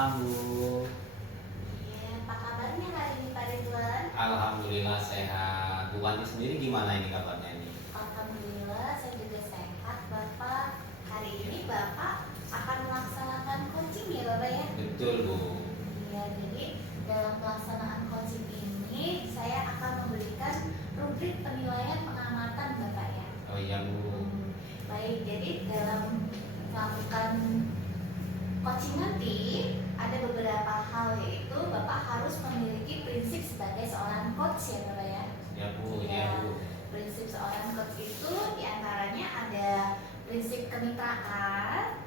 malam Bu. Iya, apa kabarnya hari ini Pak Ridwan? Alhamdulillah sehat. Bu Wanti sendiri gimana ini kabarnya ini? Alhamdulillah saya juga sehat Bapak. Hari ini Bapak akan melaksanakan coaching ya Bapak ya? Betul Bu. Iya, jadi dalam pelaksanaan coaching ini saya akan memberikan rubrik penilaian pengamatan Bapak ya. Oh iya Bu. Baik, jadi dalam melakukan coaching nanti ada beberapa hal, yaitu Bapak harus memiliki prinsip sebagai seorang coach ya Bapak ya. Ya Bu, Ya, ya Bu. prinsip seorang coach itu diantaranya ada prinsip kemitraan,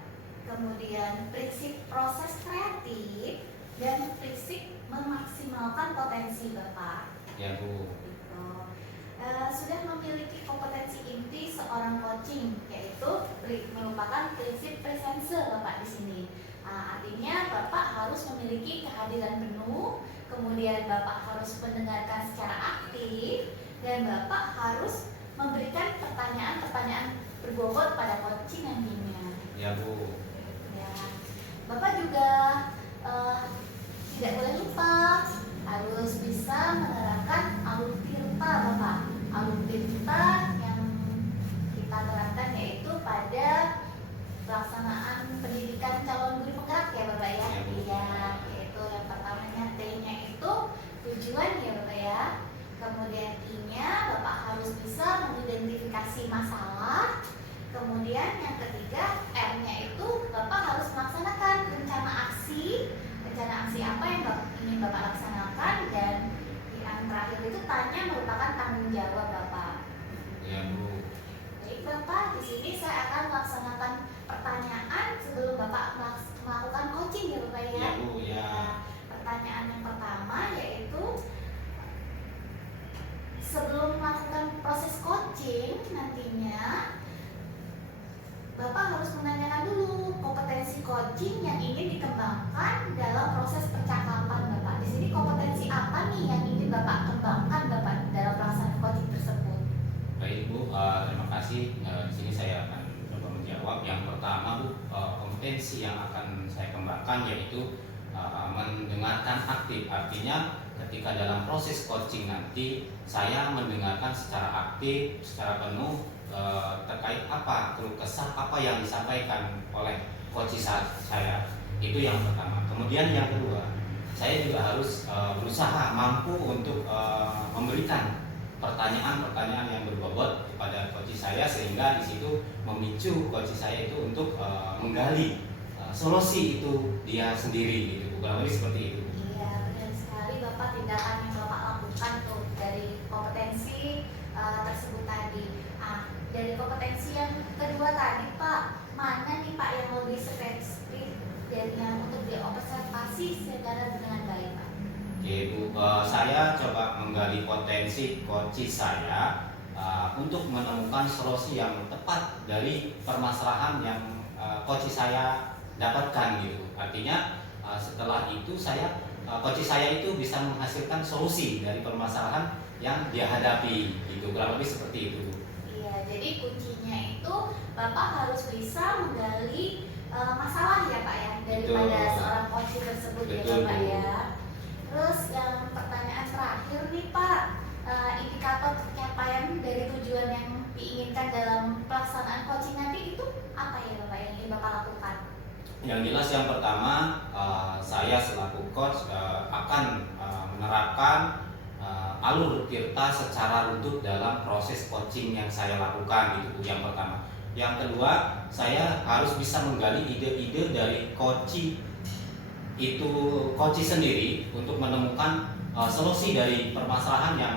kemudian prinsip proses kreatif, dan prinsip memaksimalkan potensi Bapak. Ya Bu. Gitu. Sudah memiliki kompetensi inti seorang coaching, yaitu merupakan prinsip presence Bapak di sini. Artinya Bapak harus memiliki kehadiran penuh, kemudian Bapak harus mendengarkan secara aktif, dan Bapak harus memberikan pertanyaan-pertanyaan berbobot pada coaching nantinya. Ya Bu. Ya. Bapak juga tidak boleh lupa harus bisa menerapkan alur tirta Bapak. Alur tirta yang kita terapkan yaitu pada pelaksanaan pendidikan calon guru penggerak ya Bapak ya. Iya, yaitu yang pertamanya T-nya itu tujuan ya Bapak ya. Kemudian I-nya Bapak harus bisa mengidentifikasi masalah. Kemudian yang ketiga R-nya itu Bapak harus melaksanakan rencana aksi. Rencana aksi apa yang ingin Bapak laksanakan, dan yang terakhir itu T-nya merupakan tanggung jawab Bapak. Ya Bu. Baik Bapak, di sini saya akan melaksanakan pertanyaan sebelum Bapak melakukan coaching ya Bapak ya. Ya Bu, ya. Pertanyaan yang pertama yaitu, sebelum melakukan proses coaching nantinya Bapak harus menanyakan dulu kompetensi coaching yang ingin dikembangkan dalam proses percakapan Bapak. Di sini kompetensi apa nih yang ingin Bapak kembangkan Bapak dalam pelaksanaan coaching tersebut? Baik Bu, terima kasih. Di sini saya akan coba menjawab. Yang pertama Bu, kompetensi yang akan saya kembangkan yaitu mendengarkan aktif. Artinya ketika dalam proses coaching nanti saya mendengarkan secara aktif, secara penuh terkait apa keluh kesah apa yang disampaikan oleh coach saya. Itu yang pertama. Kemudian yang kedua, saya juga harus berusaha mampu untuk memberikan pertanyaan-pertanyaan yang berbobot kepada coach saya, sehingga di situ memicu coach saya itu untuk menggali solusi itu dia sendiri gitu. Kurang lebih seperti itu. Iya, benar sekali Bapak, tindakan yang Bapak lakukan tuh dari kompetensi tersebut tadi. Dari kompetensi yang kedua tadi Pak, mana nih Pak yang lebih spesifik dan yang untuk diobservasi secara dengan baik Pak? Oke Bu, saya coba menggali potensi coach saya untuk menemukan solusi yang tepat dari permasalahan yang coach saya dapatkan gitu. Artinya setelah itu coach saya itu bisa menghasilkan solusi dari permasalahan yang dia hadapi gitu. Kurang lebih seperti itu Bu. Iya, jadi kuncinya itu Bapak harus bisa menggali masalah ya Pak ya, daripada seorang coach tersebut. Betul, ya Bapak ya. Terus yang pertanyaan terakhir nih Pak, indikator pencapaian dari tujuan yang diinginkan dalam pelaksanaan coaching nanti itu apa ya Bapak yang ingin Bapak lakukan? Yang jelas yang pertama, saya selaku coach akan menerapkan alur tirta secara runtut dalam proses coaching yang saya lakukan gitu. Yang pertama. Yang kedua, saya harus bisa menggali ide-ide dari coach sendiri untuk menemukan solusi dari permasalahan yang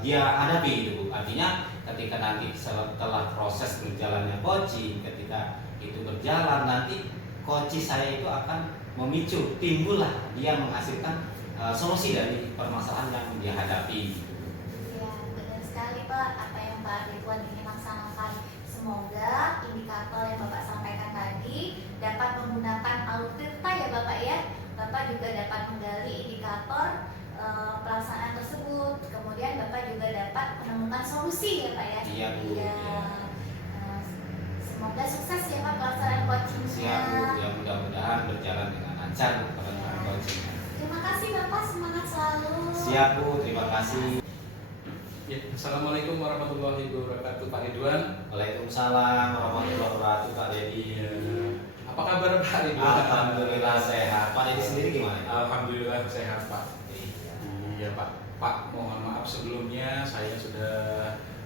dia hadapi gitu. Artinya ketika nanti setelah proses berjalannya coaching, ketika itu berjalan nanti coach saya itu akan memicu timbullah dia menghasilkan solusi dari permasalahan yang dia hadapi. Ya, benar sekali Pak, apa yang Pak Ridwan ingin laksanakan. Semoga indikator yang Bapak sampaikan tadi dapat menggunakan alur tirta ya Bapak ya. Bapak juga dapat menggali indikator pelaksanaan tersebut. Kemudian Bapak juga dapat menemukan solusi ya Pak ya. Iya Bu. Ya. Semoga sukses ya Pak pelaksanaan coachingnya. Siap Bu, ya mudah-mudahan berjalan dengan lancar kepada coachingnya. Terima kasih Bapak, semangat selalu. Siap Bu, terima kasih. Ya, Assalamualaikum warahmatullahi wabarakatuh Pak Ridwan. Waalaikumsalam warahmatullahi wabarakatuh Pak Dedi. Ya. Apa kabar Pak Ridwan? Alhamdulillah sehat. Pak Dedi sendiri gimana? Alhamdulillah sehat Pak. Iya Pak. Pak, mohon maaf sebelumnya saya sudah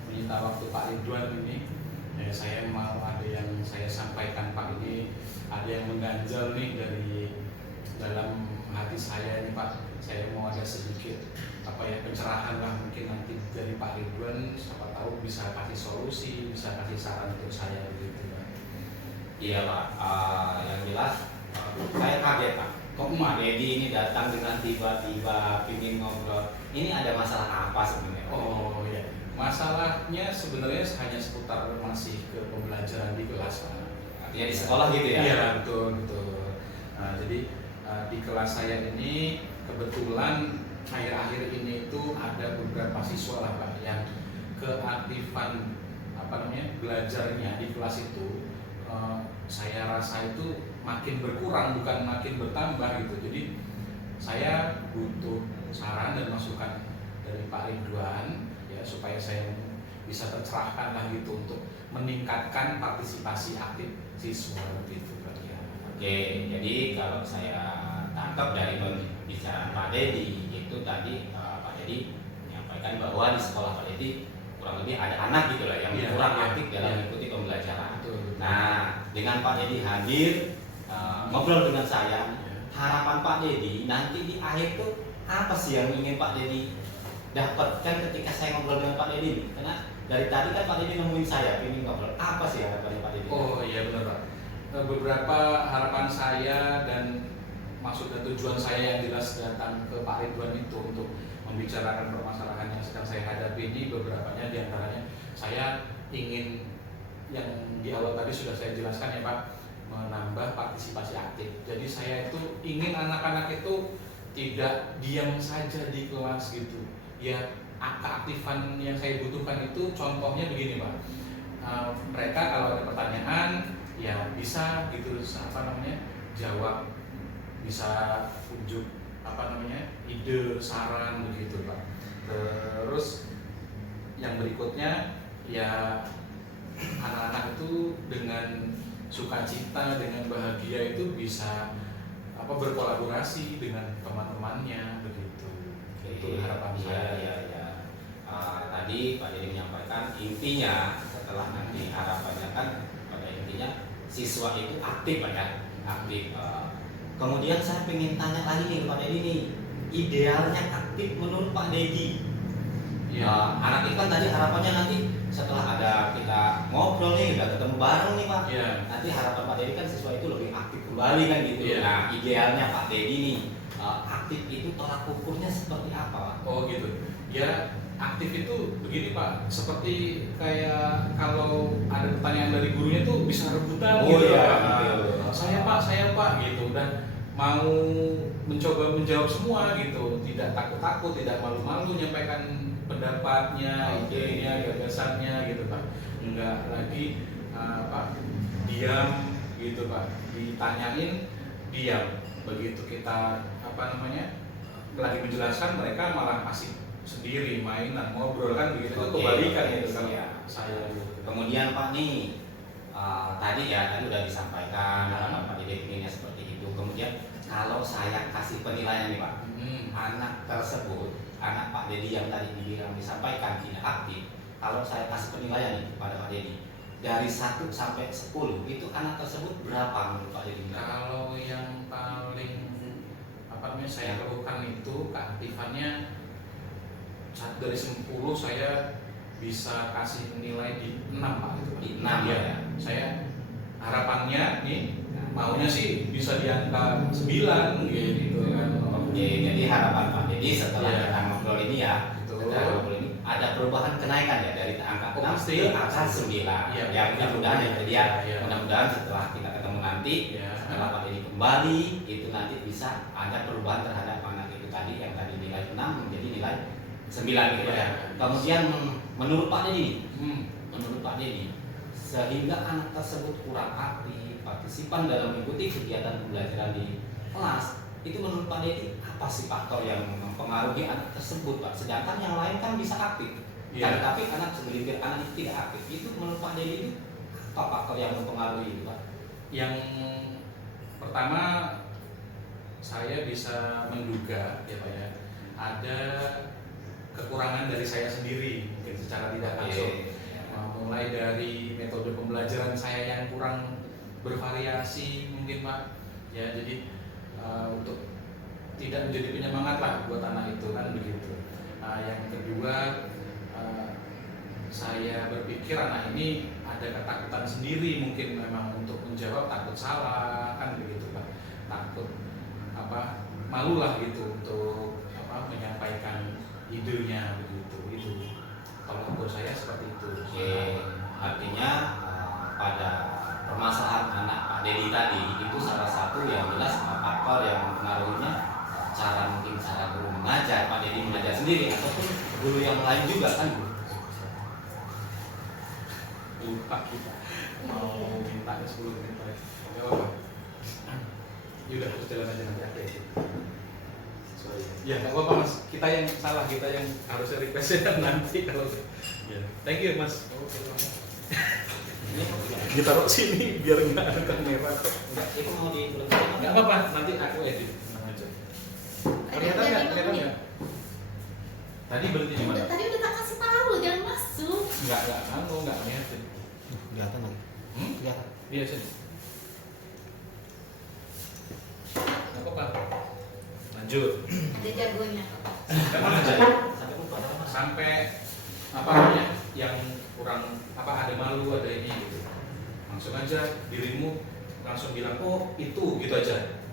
minta waktu Pak Ridwan ini. Ya, saya mau ada yang saya sampaikan Pak ini, ada yang mengganjal nih dari dalam hati saya ini Pak. Saya mau ada sedikit pencerahan lah mungkin nanti dari Pak Ridwan, siapa tahu bisa kasih solusi, bisa kasih saran untuk saya gitu Pak. Iya Pak, yang jelas saya kaget Pak. Kok Pak Dedi ini datang dengan tiba-tiba ingin ngobrol? Ini ada masalah apa sebenarnya? Oh ya, masalahnya sebenarnya hanya seputar masih ke pembelajaran di kelas Pak. Artinya di sekolah gitu ya? Iya betul betul. Nah, jadi di kelas saya ini kebetulan akhir-akhir ini itu ada beberapa siswa lah Pak yang keaktifan belajarnya di kelas itu saya rasa itu makin berkurang bukan makin bertambah gitu. Jadi saya butuh saran dan masukan dari Pak Ridwan ya supaya saya bisa tercerahkan lah gitu untuk meningkatkan partisipasi aktif siswa gitu Pak ya. Oke, jadi kalau saya tangkap dari pembicaraan Pak Dedi itu tadi Pak Dedi menyampaikan bahwa di sekolah Pak Dedi kurang lebih ada anak gitu lah yang kurang aktif dalam mengikuti pembelajaran. Betul. Nah, dengan Pak Dedi hadir ngobrol dengan saya, harapan Pak Dedi nanti di akhir tuh apa sih yang ingin Pak Dedi dapatkan ketika saya ngobrol dengan Pak Dedi? Karena dari tadi kan Pak Dedi nemuin saya, ingin ngobrol apa sih harapannya Pak Dedi? Oh iya benar Pak. Beberapa harapan saya dan maksud dan tujuan saya yang jelas datang ke Pak Ridwan itu untuk membicarakan permasalahan yang sedang saya hadapi ini, beberapanya diantaranya saya ingin yang di awal tadi sudah saya jelaskan ya Pak, menambah partisipasi aktif. Jadi saya itu ingin anak-anak itu tidak diam saja di kelas gitu. Ya keaktifan yang saya butuhkan itu contohnya begini Pak. Mereka kalau ada pertanyaan ya bisa gitu jawab, bisa unjuk ide, saran begitu Pak. Terus yang berikutnya ya anak-anak itu dengan sukacita, dengan bahagia itu bisa berkolaborasi dengan teman-temannya begitu. Itu harapan saya. Ya. Tadi Pak Dedi menyampaikan intinya setelah nanti harapannya kan pada intinya siswa itu aktif Pak ya, aktif. Kemudian saya pengen tanya lagi nih Pak Dedi nih, idealnya aktif menurut Pak Dedi. Ya. Anak itu kan tadi harapannya nanti setelah ada kita ngobrol nih, udah ketemu bareng nih Pak. Ya. Nanti harapan Pak Dedi kan siswa itu lebih aktif kembali kan gitu. Ya. Nah idealnya Pak Dedi nih aktif itu tolak ukurnya seperti apa Pak? Oh gitu. Ya aktif itu begini Pak, seperti kayak kalau ada pertanyaan dari gurunya tuh bisa rebutan Oh, gitu. iya, Gitu. Saya Pak gitu, dan mau mencoba menjawab semua gitu, tidak takut-takut, tidak malu-malu menyampaikan pendapatnya, idenya, gagasannya gitu Pak. Enggak lagi diam gitu Pak, ditanyain diam. Begitu kita lagi menjelaskan mereka malah asik sendiri mainan ngobrol kan begitu. Itu kebalikan gitu kalau saya gitu. Kemudian Pak nih tadi udah disampaikan Pak Dedi inginnya seperti itu. Kemudian kalau saya kasih penilaian nih Pak, anak tersebut, anak Pak Dedi yang tadi disampaikan tidak aktif, kalau saya kasih penilaian nih kepada Pak Dedi dari 1 sampai 10 itu anak tersebut berapa menurut Pak Dedi? Kalau yang paling saya keluhkan itu keaktifannya dari 10 saya bisa kasih nilai di 6 Pak gitu. Di 6 ya. Saya harapannya nih maunya sih bisa di angka 9 gitu kan. Oke, jadi harapan Pak Dedi setelah kita ngobrol ini Betul. ada perubahan kenaikan ya dari angka 6 pasti ke angka 9. Iya, Ya mudah-mudahan ya jadi Iya. mudah-mudahan setelah kita ketemu nanti setelah Pak Dedi kembali itu nanti bisa ada perubahan terhadap anak itu tadi yang tadi nilai 6 menjadi nilai 9 gitu ya. Kemudian menurut Pak Dedi, sehingga anak tersebut kurang aktif, partisipan dalam mengikuti kegiatan pembelajaran di kelas, itu menurut Pak Dedi apa sih faktor yang mempengaruhi anak tersebut Pak? Sedangkan yang lain kan bisa aktif, tapi anak segelintir anak itu tidak aktif. Itu menurut Pak Dedi itu apa faktor yang mempengaruhi itu Pak? Yang pertama saya bisa menduga ya Pak ya, ada kekurangan dari saya sendiri mungkin secara tidak langsung. Mulai dari metode pembelajaran saya yang kurang bervariasi mungkin Pak ya, jadi untuk tidak menjadi penyemangat lah buat anak itu kan begitu. Yang kedua, saya berpikir anak ini ada ketakutan sendiri mungkin memang untuk menjawab, takut salah kan begitu Pak, takut malu lah gitu untuk menyampaikan idenya begitu. Itu tolak ukur saya seperti itu. Oke, artinya pada permasalahan anak Pak Dedi tadi itu salah satu yang jelas faktor yang mempengaruhinya cara guru mengajar, Pak Dedi mengajar sendiri ataupun guru yang lain juga kan Bu? Lupa kita mau minta 10 menit lagi. Oke apa? Yaudah terus jalan aja nanti aku ya. Ya nggak apa-apa Mas, kita yang salah, kita yang harusnya request nanti kalau ya. Thank you Mas. Kita taruh sini biar nggak ada kamera. Enggak, itu mau di Nggak apa-apa, nanti aku edit. Tenang aja. Kelihatan nggak? Kelihatan nggak? Tadi berhenti di mana? Tadi udah tak kasih tahu jangan masuk. Nggak ngeliatin. kelihatan lagi. Kelihatan. Iya sini. Nggak apa-apa. Lanjut. Ada jagonya. Kapan aja? Sampai lupa Mas. Sampai apa namanya yang kurang ada malu ada ini gitu, langsung aja dirimu langsung bilang oh itu gitu aja,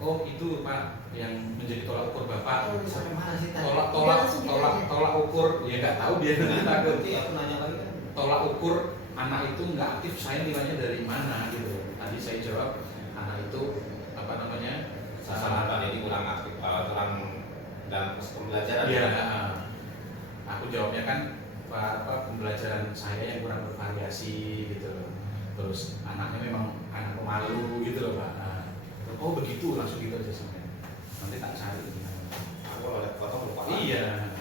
oh itu Pak yang menjadi tolak ukur Bapak. Sampai mana sih tadi? Tolak ukur ya nggak tahu dia nanti takut. Aku nanya lagi kan. Tolak ukur anak itu nggak aktif, saya nilainya dari mana gitu. Tadi saya jawab anak itu apa namanya Sasaran Pak Dedi kurang aktif, kurang dalam pembelajaran. Iya. Aku jawabnya kan pembelajaran saya yang kurang bervariasi gitu loh. Terus anaknya memang anak pemalu gitu loh Pak. Oh begitu, langsung gitu aja sampai. Nanti tak cari gimana. Aku oleh foto lupa. Iya.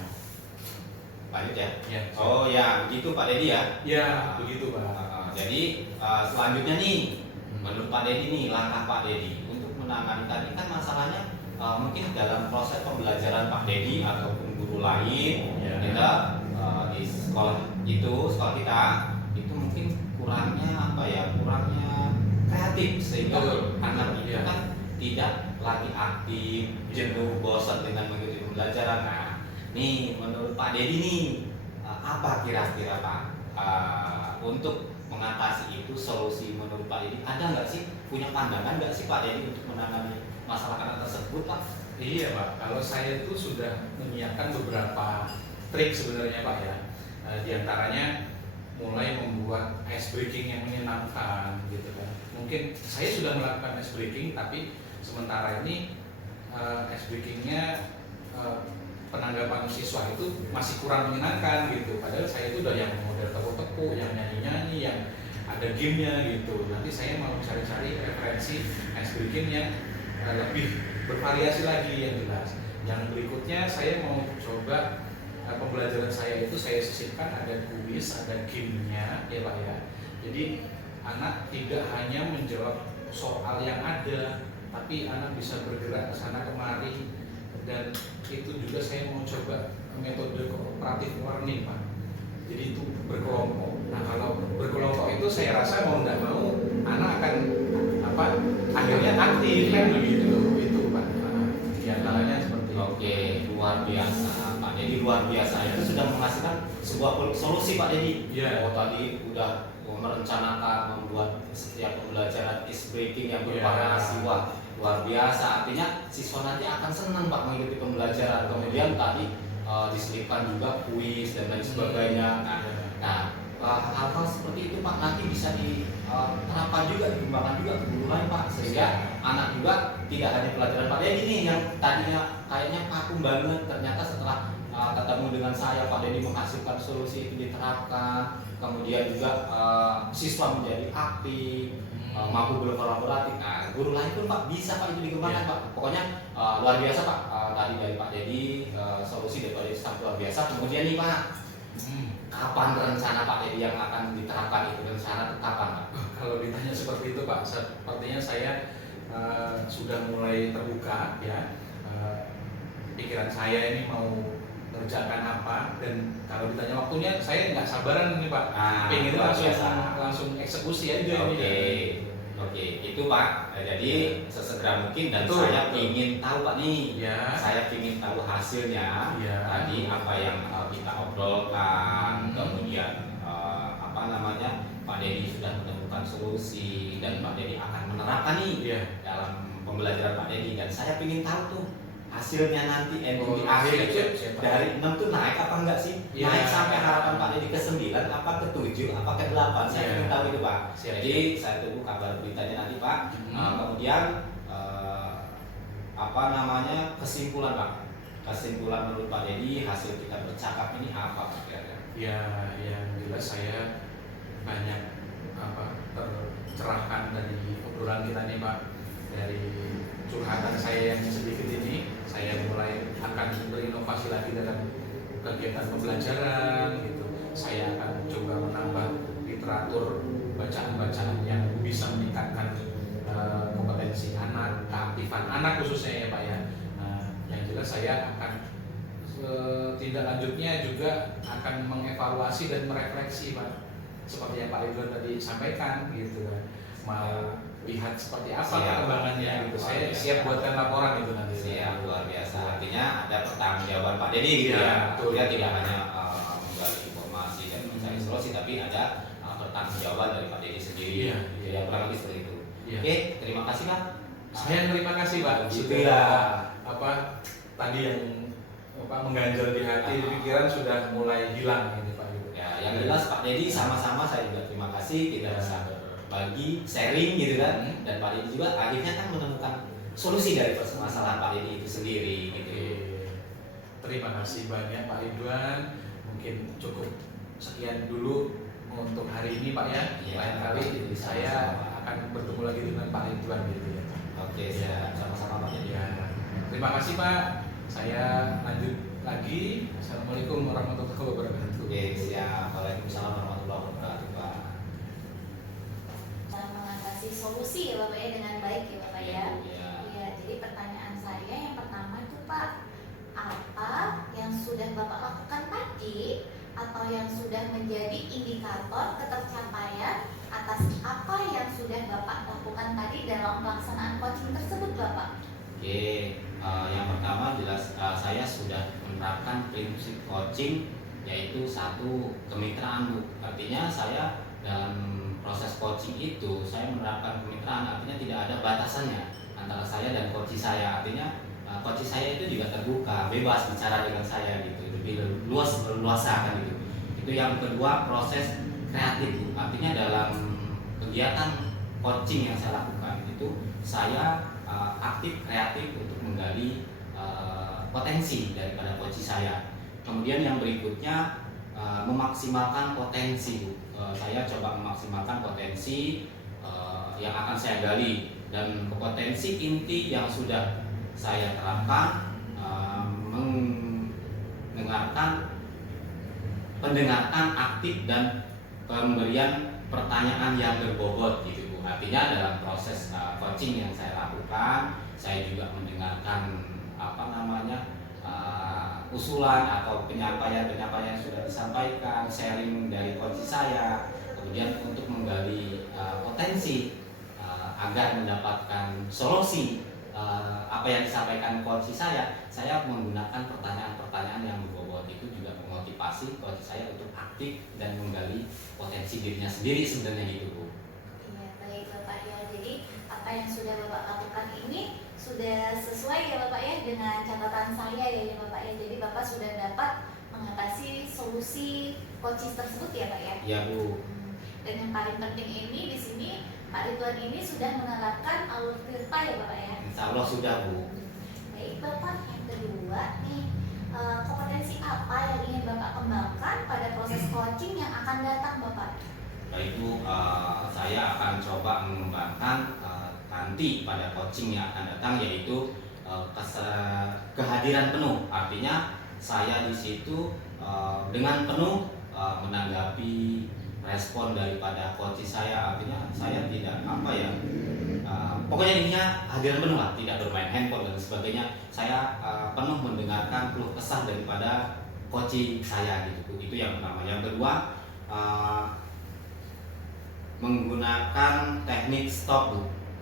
Lanjut ya. Iya. Oh ya, begitu Pak Dedi ya. Iya, begitu Pak. Jadi selanjutnya nih, menurut Pak Dedi nih langkah Pak Dedi untuk menangani tadi kan masalahnya mungkin dalam proses pembelajaran Pak Dedi ataupun guru lain Ya. kita di sekolah kita itu mungkin kurangnya kurangnya kreatif sehingga Betul. anak itu Ya. kan tidak lagi aktif, jenuh, bosan dengan mengikuti pembelajaran. Nah, nih menurut Pak Dedi nih apa kira-kira Pak untuk mengatasi itu, solusi menurut Pak Dedi ada nggak sih, punya pandangan nggak sih Pak Dedi untuk menangani masalah anak tersebut Pak? Iya Pak, kalau saya itu sudah menyiapkan beberapa trik sebenarnya Pak ya. Di antaranya mulai membuat ice breaking yang menyenangkan gitu kan. Mungkin saya sudah melakukan ice breaking, tapi sementara ini ice breakingnya penanggapan siswa itu masih kurang menyenangkan gitu. Padahal saya itu udah yang model tepuk-tepuk, yang nyanyi-nyanyi, yang ada gamenya gitu. Nanti saya mau cari-cari referensi ice breaking yang lebih bervariasi lagi yang jelas. Yang berikutnya saya mau coba pembelajaran saya itu saya sisipkan ada kuis, ada gamenya ya Pak ya. Jadi anak tidak hanya menjawab soal yang ada, tapi anak bisa bergerak ke sana kemari. Dan itu juga saya mau coba metode cooperative learning Pak. Jadi itu berkelompok. Nah kalau berkelompok itu saya rasa mau tidak mau anak akan akhirnya aktif kan begitu itu Pak. Di antaranya seperti itu. Oke, luar biasa Pak Dedi, luar biasa. Itu sudah menghasilkan sebuah solusi Pak Dedi. Iya. Oh tadi udah merencanakan membuat setiap pembelajaran ice breaking yang bervariasi. Wah, luar biasa. Artinya siswa nanti akan senang Pak mengikuti pembelajaran. Kemudian tadi diselipkan juga kuis dan lain sebagainya. Nah, hal-hal seperti itu Pak nanti bisa diterapkan juga, dikembangkan juga ke guru lain Pak, sehingga anak juga tidak hanya pelajaran Pak Dedi nih yang tadinya kayaknya kaku banget, ternyata setelah ketemu dengan saya Pak Dedi menghasilkan solusi itu diterapkan, kemudian juga siswa menjadi aktif, mampu berkolaboratif. Nah, guru lain pun Pak bisa Pak itu dikembangkan Pak. Pokoknya luar biasa Pak. Tadi dari Pak Dedi solusi dari Pak Dedi sangat luar biasa. Kemudian nih Pak, kapan rencana Pak Dedi yang akan diterapkan itu, rencana kapan Pak? Kalau ditanya seperti itu Pak, sepertinya saya sudah mulai terbuka ya. Pikiran saya ini mau kerjakan apa, dan kalau ditanya waktunya saya nggak sabaran nih Pak. Pengen luar langsung biasa. langsung eksekusi aja Oke, ini. oke, itu Pak. Jadi sesegera mungkin dan Betul, saya betul. ingin tahu Pak nih. Ya. Saya ingin tahu hasilnya. Ya. Tadi apa yang kita obrolkan, kemudian apa namanya Pak Dedi sudah menemukan solusi dan Pak Dedi akan menerapkan nih Iya. dalam pembelajaran Pak Dedi, dan saya ingin tahu tuh hasilnya nanti ending di Oh, akhir siap, itu siap, Pak. dari 6 tuh naik apa enggak sih? Iya. Naik sampai harapan Pak Dedi ke 9 apa ke 7 apa ke 8? Saya Iya. ingin tahu itu Pak. Siap, Jadi saya tunggu kabar beritanya nanti Pak. Kemudian apa namanya kesimpulan Pak? Kesimpulan menurut Pak Dedi hasil kita bercakap ini apa Pak kira-kira? Ya, yang jelas saya banyak tercerahkan dari obrolan kita nih Pak. Dari curhatan saya yang sedikit ini, saya mulai akan berinovasi lagi dalam kegiatan pembelajaran gitu. Saya akan coba menambah literatur bacaan-bacaan yang bisa meningkatkan kompetensi anak, keaktifan anak khususnya ya Pak ya. Nah, yang jelas saya akan tindak lanjutnya juga akan mengevaluasi dan merefleksi Pak, seperti yang Pak Ridwan tadi sampaikan gitu kan, mau lihat seperti apa perkembangannya gitu. Saya siap buatkan laporan itu nanti. Siap, luar biasa. Artinya ada pertanggungjawaban Pak Dedi gitu ya. Betul. Dia tidak hanya menggali informasi dan mencari solusi, tapi ada pertanggungjawaban dari Pak Dedi sendiri. Iya. Ya kurang lebih seperti itu. Iya. Oke, terima kasih Pak. Saya terima kasih Pak. Gitu Sudah ya. tadi yang mengganjal di hati, di pikiran sudah mulai hilang ini Pak. Ya, yang jelas Pak Dedi sama-sama saya juga terima kasih kita bisa berbagi, sharing gitu kan. Dan Pak Dedi juga akhirnya kan menemukan solusi dari permasalahan Pak Dedi itu sendiri gitu. Terima kasih banyak Pak Ridwan. Mungkin cukup sekian dulu untuk hari ini Pak ya. Iya. Lain kali saya akan bertemu lagi dengan Pak Ridwan gitu ya. Oke, siap. Sama-sama Pak Dedi. Ya. Terima kasih Pak. Saya lanjut lagi. Assalamualaikum warahmatullahi wabarakatuh. Oke, siap. Waalaikumsalam warahmatullahi wabarakatuh Pak. Mengatasi solusi ya Bapak ya dengan baik ya Bapak ya. Iya. Iya, jadi pertanyaan saya yang pertama itu Pak, apa yang sudah Bapak lakukan tadi atau yang sudah menjadi indikator ketercapaian atas apa yang sudah Bapak lakukan tadi dalam pelaksanaan coaching tersebut Bapak? Oke, yang pertama jelas saya sudah menerapkan prinsip coaching, yaitu satu kemitraan Bu. Artinya saya dalam proses coaching itu saya menerapkan kemitraan, artinya tidak ada batasannya antara saya dan coach saya. Artinya coach saya itu juga terbuka, bebas bicara dengan saya gitu, lebih luas berluasa kan gitu. Itu yang kedua, proses kreatif Bu. Artinya dalam kegiatan coaching yang saya lakukan itu saya aktif kreatif untuk menggali potensi daripada coach saya. Kemudian yang berikutnya memaksimalkan potensi Bu. Saya coba memaksimalkan potensi yang akan saya gali, dan kompetensi inti yang sudah saya terapkan pendengarkan aktif dan pemberian pertanyaan yang berbobot gitu Bu. Artinya dalam proses coaching yang saya lakukan, saya juga mendengarkan usulan atau penyampaian yang sudah disampaikan, sharing dari coach saya, kemudian untuk menggali potensi agar mendapatkan solusi apa yang disampaikan coach saya menggunakan pertanyaan-pertanyaan yang berbobot. Itu juga memotivasi coach saya untuk aktif dan menggali potensi dirinya sendiri sebenarnya gitu Bu. Iya, baik Bapak ya. Jadi apa yang sudah Bapak lakukan ini sudah sesuai ya Bapak ya dengan catatan saya ya Bapak ya. Jadi Bapak sudah dapat mengatasi solusi coaches tersebut ya Pak ya. Iya Bu. Dan yang paling penting ini di sini Pak Ridwan ini sudah menerapkan alur tirta ya Bapak ya. Insya Allah sudah Bu. Baik Bapak, yang kedua nih kompetensi apa yang ingin Bapak kembangkan pada proses coaching yang akan datang Bapak? Baik Bu, saya saya akan coba mengembangkan nanti pada coaching yang akan datang, yaitu kehadiran penuh. Artinya saya di situ dengan penuh menanggapi respon daripada coach saya. Artinya saya tidak pokoknya intinya hadiran penuh lah, tidak bermain handphone dan sebagainya. Saya penuh mendengarkan keluh kesah daripada coaching saya gitu. Itu yang pertama. Yang kedua, menggunakan teknik stop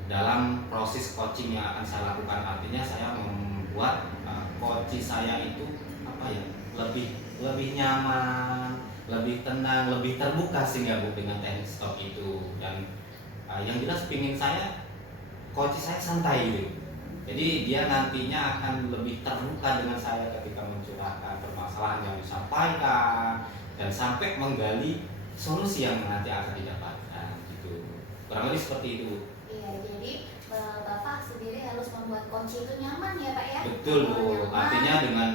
dalam proses coaching yang akan saya lakukan. Artinya saya membuat coaching saya itu lebih nyaman, lebih tenang, lebih terbuka sehingga dengan teknik stop itu. Dan yang jelas pingin saya coach saya santai gitu. Jadi dia nantinya akan lebih terbuka dengan saya ketika mencurahkan permasalahan yang disampaikan dan sampai menggali solusi yang nanti akan didapatkan gitu. Kurang lebih seperti itu. Iya, jadi Bapak sendiri harus membuat coach itu nyaman ya Pak ya? Betul Bu. Nyaman. Artinya dengan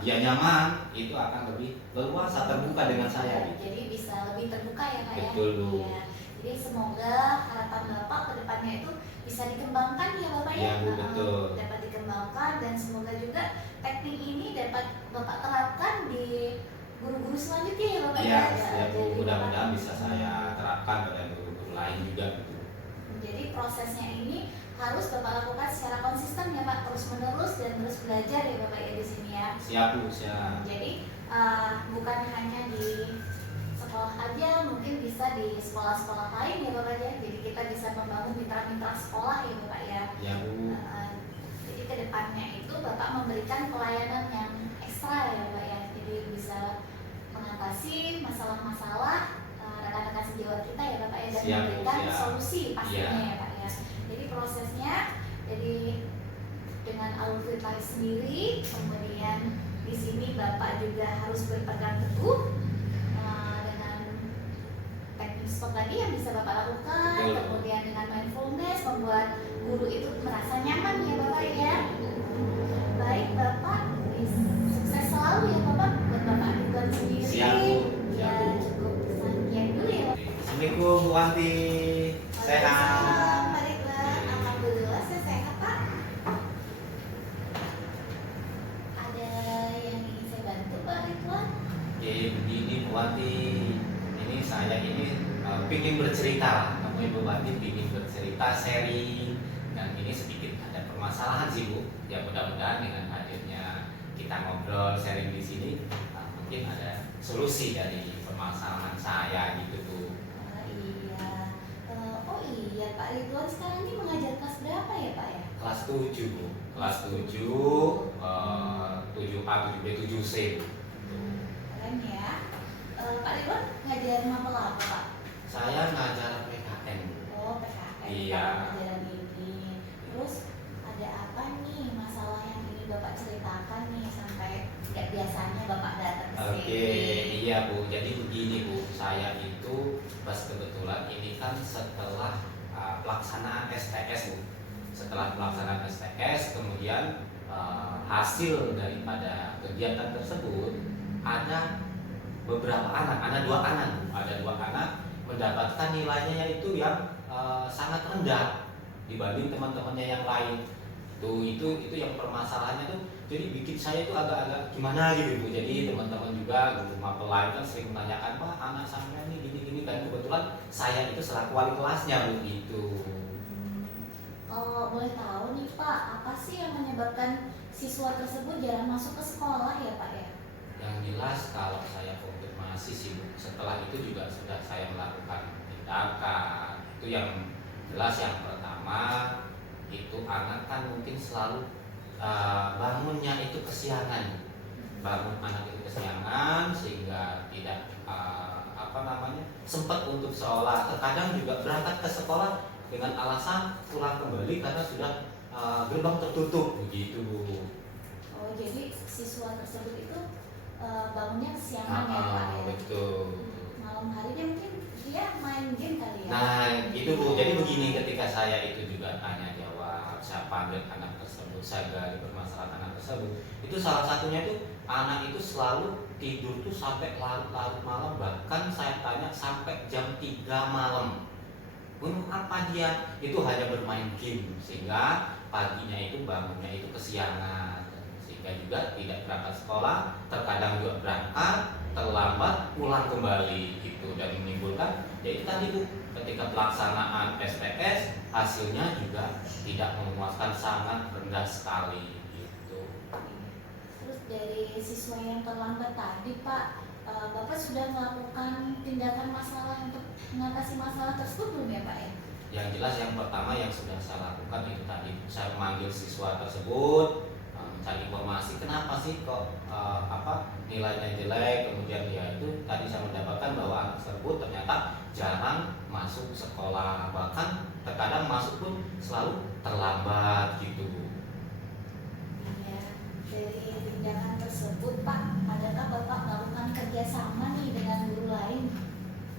dia nyaman, itu akan lebih leluasa terbuka dengan saya. Gitu. Jadi bisa lebih terbuka ya Pak ya? Betul Bu. Iya. Jadi semoga harapan Bapak ke depannya itu bisa dikembangkan ya Bapak ya? Iya Bu, betul. Dapat dikembangkan dan semoga juga teknik ini dapat Bapak terapkan di guru-guru selanjutnya ya Bapak Iya, ya? ya Bu. Jadi Mudah-mudahan Bapak- bisa saya terapkan pada guru-guru lain juga gitu. Jadi prosesnya ini harus Bapak lakukan secara konsisten ya Pak, terus menerus dan terus belajar ya Bapak ya di sini ya. Siap Bu, siap. Jadi bukan hanya di sekolah aja, mungkin bisa di sekolah-sekolah lain ya Bapak ya. Jadi kita bisa membangun mitra-mitra sekolah ya Bapak ya. Ya Bu. Jadi kedepannya itu Bapak memberikan pelayanan yang ekstra ya Bapak ya. Jadi bisa mengatasi masalah-masalah rekan-rekan sejawat kita ya Bapak ya, dan Siap, Bu, memberikan siap. solusi pastinya Iya. ya Pak ya. Jadi prosesnya jadi dengan alur cerita sendiri, kemudian di sini Bapak juga harus berpegang teguh dengan teknik stop tadi yang bisa Bapak lakukan. Betul. Kemudian dengan mindfulness membuat guru itu merasa nyaman ya Bapak ya. Baik Bapak, sukses selalu ya Bapak buat Bapak Ridwan sendiri. Siap, Bu. Ya Siap, Bu. cukup sekian dulu ya. Assalamualaikum Bu Wanti. Sehat. Waalaikumsalam, Pak Ridwan. Alhamdulillah saya sehat Pak. Ada yang ingin saya bantu Pak Ridwan? Oke, begini Bu Wanti. Ini saya pingin bercerita. Kamu Ibu Wanti pingin bercerita, sharing. Dan ini sedikit ada permasalahan sih Bu. Ya mudah-mudahan dengan hadirnya kita ngobrol, sharing di sini, mungkin ada solusi dari permasalahan saya gitu Bu. Iya. Oh iya Pak Ridwan sekarang ini mengajar kelas berapa ya Pak ya? Kelas 7 Bu. Kelas 7 7A, 7B, 7C Bu. Keren ya. Pak Ridwan ngajar mapel apa Pak? Saya ngajar PKN Bu. Oh PKN. Iya. Pelajaran ini. Terus ada apa nih masalah yang ingin Bapak ceritakan nih sampai tidak biasanya Bapak datang ke sini? Oke, iya Bu. Jadi begini Bu, saya itu pas kebetulan ini kan setelah pelaksanaan STS Bu. Setelah pelaksanaan STS, kemudian hasil daripada kegiatan tersebut ada beberapa anak, ada 2 anak Bu. Ada 2 anak mendapatkan nilainya yaitu yang sangat rendah dibanding teman-temannya yang lain. Itu yang permasalahannya tuh jadi bikin saya itu agak-agak gimana gitu Bu. Jadi teman-teman juga guru mapel lain kan sering menanyakan, Pak anak saya ini gini-gini kan, kebetulan saya itu selaku wali kelasnya Bu gitu. Kalau boleh tahu nih Pak, apa sih yang menyebabkan siswa tersebut jarang masuk ke sekolah ya Pak ya? Yang jelas kalau saya konfirmasi sih Bu, setelah itu juga sudah saya melakukan tindakan. Itu yang jelas. Yang pertama itu anak kan mungkin selalu bangunnya itu kesiangan. Bangun anak itu kesiangan sehingga tidak sempat untuk sekolah. Terkadang juga berangkat ke sekolah dengan alasan pulang kembali karena sudah gerbang tertutup begitu Bu. Oh jadi siswa tersebut itu bangunnya kesiangan ya Pak ya? Betul. Malam hari dia mungkin dia main game kali ya? Nah itu Bu, jadi begini, ketika saya itu juga tanya jawab, saya panggil anak tersebut, saya gali permasalahan anak tersebut. Itu salah satunya itu anak itu selalu tidur tuh sampai larut-larut malam, bahkan saya tanya sampai jam 3 malam. Untuk apa dia? Itu hanya bermain game, sehingga paginya itu bangunnya itu kesiangan, sehingga juga tidak berangkat sekolah, terkadang juga berangkat terlambat pulang kembali gitu, dan menimbulkan ya itu tadi Bu, ketika pelaksanaan SPS hasilnya juga tidak memuaskan, sangat rendah sekali gitu. Terus dari siswa yang terlambat tadi Pak, Bapak sudah melakukan tindakan masalah untuk mengatasi masalah tersebut belum ya Pak ya? Yang jelas yang pertama yang sudah saya lakukan itu tadi, saya memanggil siswa tersebut, mencari informasi kenapa sih kok nilainya jelek, kemudian ya itu tadi saya mendapatkan bahwa anak tersebut ternyata jarang masuk sekolah, bahkan terkadang masuk pun selalu terlambat gitu Bu. Iya, dari tindakan tersebut Pak, adakah Bapak melakukan kerjasama nih dengan guru lain,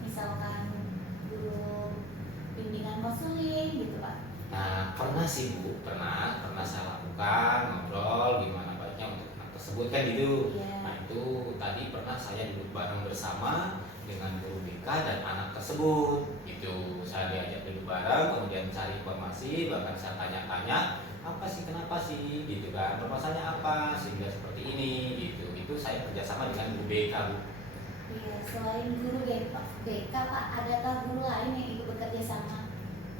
misalkan guru bimbingan konseling gitu Pak? Nah pernah sih Bu, pernah saya lakukan, ngobrol gimana baiknya untuk anak tersebut kan gitu. Iya. Nah itu tadi pernah saya duduk bareng bersama dengan guru BK dan anak tersebut gitu. Saya diajak duduk bareng, kemudian cari informasi, bahkan saya tanya-tanya apa sih, kenapa sih gitu kan, permasalahannya apa sehingga seperti ini gitu. Itu saya kerjasama dengan guru BK Bu. Iya, selain guru BK Pak, adakah guru lain yang ikut bekerja sama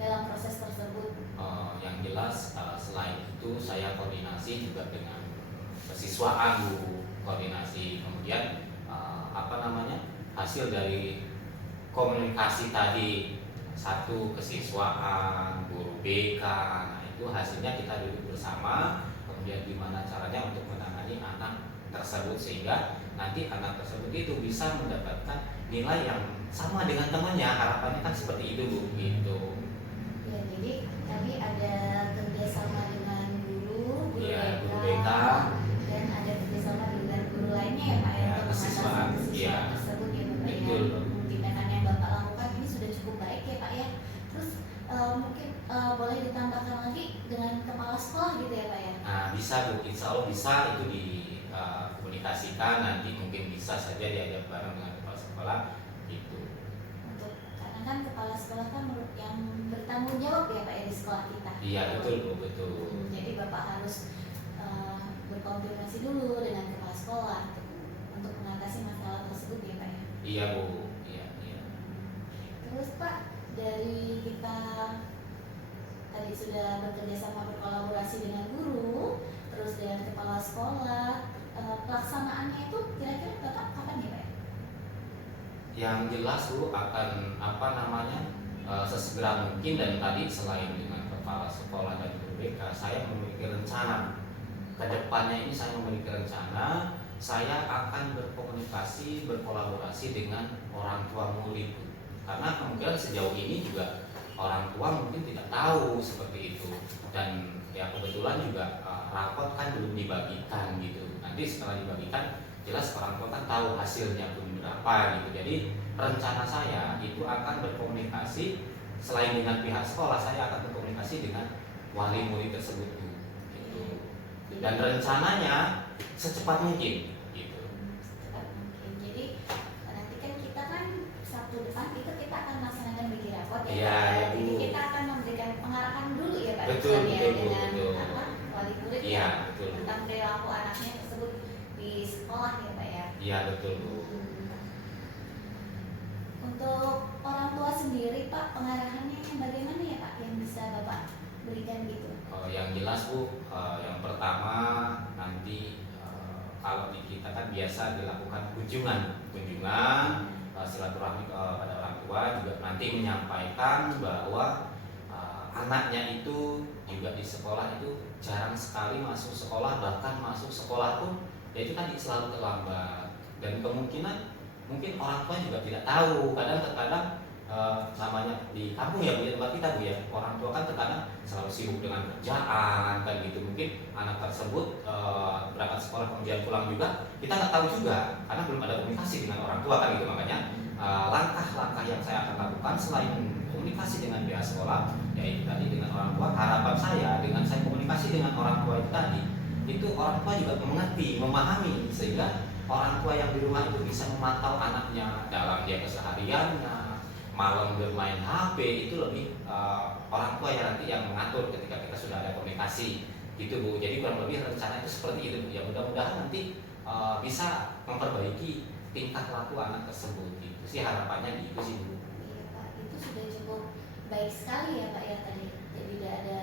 dalam proses tersebut? Yang jelas selain itu saya koordinasi juga dengan kesiswaan Bu, koordinasi, kemudian hasil dari komunikasi tadi, satu kesiswaan, guru BK, nah itu hasilnya kita duduk bersama, kemudian gimana caranya untuk menangani anak tersebut sehingga nanti anak tersebut itu bisa mendapatkan nilai yang sama dengan temannya, harapannya kan seperti itu Bu gitu. Ya, jadi tadi ada kerjasama dengan guru Iya, guru BK, BK. dan ada kerjasama dengan guru lainnya ya Pak ya, Ya, untuk kesiswaan. mengatasi Iya. kesiswaan tersebut ya Bapak ya. Betul. Tindakan yang Bapak lakukan ini sudah cukup baik ya Pak ya. Terus mungkin boleh ditambahkan lagi dengan kepala sekolah gitu ya Pak ya. Nah bisa Bu, insya Allah bisa itu dikomunikasikan, nanti mungkin bisa saja diajak bareng dengan kepala sekolah gitu. Karena kan kepala sekolah kan yang bertanggung jawab ya Pak ya di sekolah kita. Iya betul Bu, betul. Jadi Bapak harus berkoordinasi dulu dengan kepala sekolah untuk mengatasi masalah tersebut ya Pak ya. Iya Bu, iya. Terus Pak, dari kita tadi sudah bekerja sama berkolaborasi dengan guru, terus dengan kepala sekolah, pelaksanaannya itu kira-kira Bapak kapan ya Pak ya? Yang jelas Bu akan sesegera mungkin, dan tadi selain dengan kepala sekolah dan guru BK, saya memiliki rencana ke depannya ini. Saya memiliki rencana saya akan berkomunikasi, berkolaborasi dengan orang tua murid Bu. Karena kemungkinan sejauh ini juga orang tua mungkin tidak tahu seperti itu, dan ya kebetulan juga rapot kan belum dibagikan gitu. Nanti setelah dibagikan jelas orang tua kan tahu hasilnya pun berapa gitu. Jadi rencana saya itu akan berkomunikasi, selain dengan pihak sekolah, saya akan berkomunikasi dengan wali murid tersebut gitu. Dan rencananya secepat mungkin gitu. Cepat mungkin. Jadi nanti kan kita kan Sabtu depan itu kita akan melaksanakan bagi rapot ya. Iya, Pak. ya, Jadi Bu. kita akan memberikan pengarahan dulu ya Pak. Betul, Bukan ya, betul, dengan betul. wali murid Iya ya, betul Bu. tentang perilaku anaknya tersebut di sekolah ya Pak ya. Iya betul Bu. Untuk orang tua sendiri Pak, pengarahannya yang bagaimana ya Pak yang bisa Bapak berikan gitu? Yang jelas Bu, yang pertama nanti kalau di kita kan biasa dilakukan kunjungan silaturahmi kepada orang tua, juga nanti menyampaikan bahwa anaknya itu juga di sekolah itu jarang sekali masuk sekolah, bahkan masuk sekolah pun ya itu tadi selalu terlambat, dan kemungkinan mungkin orang tua juga tidak tahu. Kadang-kadang namanya di kampung ya Bu, ya tempat kita Bu ya, orang tua kan terkadang selalu sibuk dengan kerjaan kan gitu. Mungkin anak tersebut berangkat sekolah kemudian pulang juga kita nggak tahu juga, karena belum ada komunikasi dengan orang tua kan gitu. Makanya langkah-langkah yang saya akan lakukan selain komunikasi dengan pihak sekolah, yaitu tadi dengan orang tua, harapan saya dengan saya komunikasi dengan orang tua itu tadi, itu orang tua juga mengerti, memahami, sehingga orang tua yang di rumah itu bisa memantau anaknya dalam dia kesehariannya, malam bermain HP itu lebih orang tua yang nanti yang mengatur ketika kita sudah ada komunikasi gitu Bu. Jadi kurang lebih rencana itu seperti itu Bu. Ya mudah-mudahan nanti bisa memperbaiki tingkah laku anak tersebut gitu sih, harapannya gitu sih Bu. Iya Pak, itu sudah cukup baik sekali ya Pak ya tadi. Jadi tidak ada